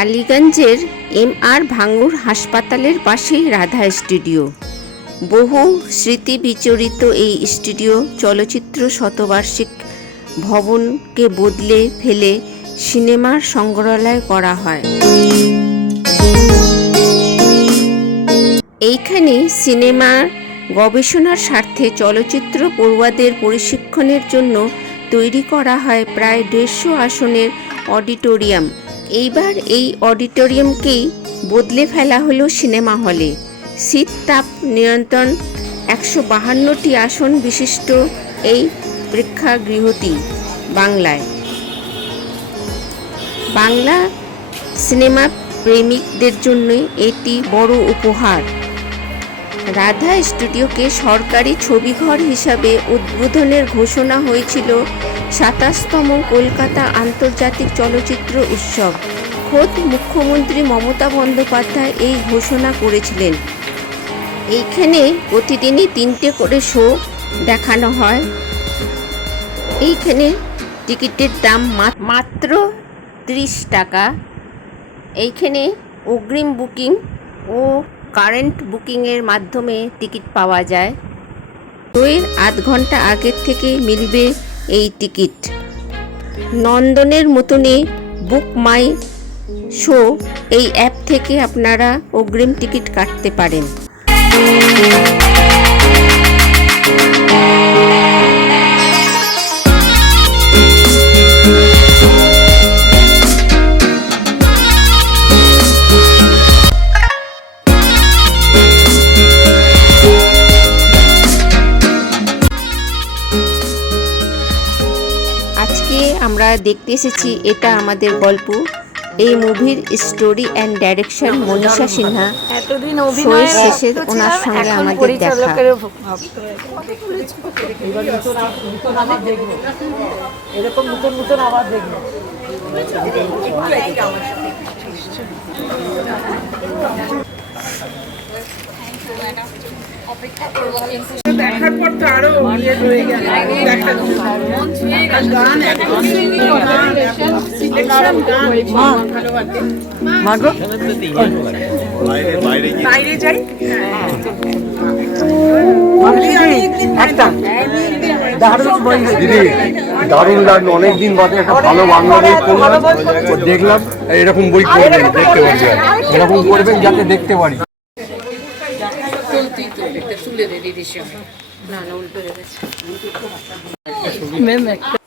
টালিগঞ্জের M R ভাঙুর হাসপাতালের পাশেই Radha studio. বহু স্মৃতি বিচরিত এই স্টুডিও চলচ্চিত্র শতবার্ষিক ভবনকে বদলে ফেলে সিনেমার সংগ্রহালয় করা হয়। এইখানে সিনেমার গবেষণার স্বার্থে চলচ্চিত্র পড়ুয়াদের প্রশিক্ষণের জন্য তৈরি করা হয় প্রায় দেড়শো আসনের অডিটোরিয়াম। এইবার এই অডিটোরিয়ামকেই বদলে ফেলা হলো সিনেমা হলে। শীত তাপ নিয়ন্ত্রণ, একশো বাহান্নটি আসন বিশিষ্ট এই প্রেক্ষাগৃহটি বাংলায়। বাংলা সিনেমা প্রেমিকদের জন্য এটি বড় উপহার। রাধা স্টুডিওকে সরকারি ছবিঘর হিসাবে উদ্বোধনের ঘোষণা হয়েছিল সাতাশতম কলকাতা আন্তর্জাতিক চলচ্চিত্র উৎসব। খোদ মুখ্যমন্ত্রী মমতা বন্দ্যোপাধ্যায় এই ঘোষণা করেছিলেন। এইখানে প্রতিদিনই তিনটে করে শো দেখানো হয়। এইখানে টিকিটের দাম মাত্র ত্রিশ টাকা। এইখানে অগ্রিম বুকিং ও কারেন্ট বুকিংয়ের মাধ্যমে টিকিট পাওয়া যায়। শোয়ের আধ ঘণ্টা আগের থেকে মিলবে এই টিকিট। নন্দনের মতনই বুক মাই শো এই অ্যাপ থেকে আপনারা অগ্রিম টিকিট কাটতে পারেন। আমরা দেখতে এসেছি এটা আমাদের গল্প। এই মুভির story and direction Manisha Sinha. এতদিন অভিনয় শেষে ওনার সঙ্গে আমাদের দেখা। এবার নতুন নতুন আবার দেখব। দিদি, দারুণ লাগল। অনেকদিন বাদে একটা ভালো বাংলা বই পড়লাম। দেখলাম এরকম বই করবেন দেখতে পারি। এরকম করবেন যাতে দেখতে পারি। ম্যাম একটা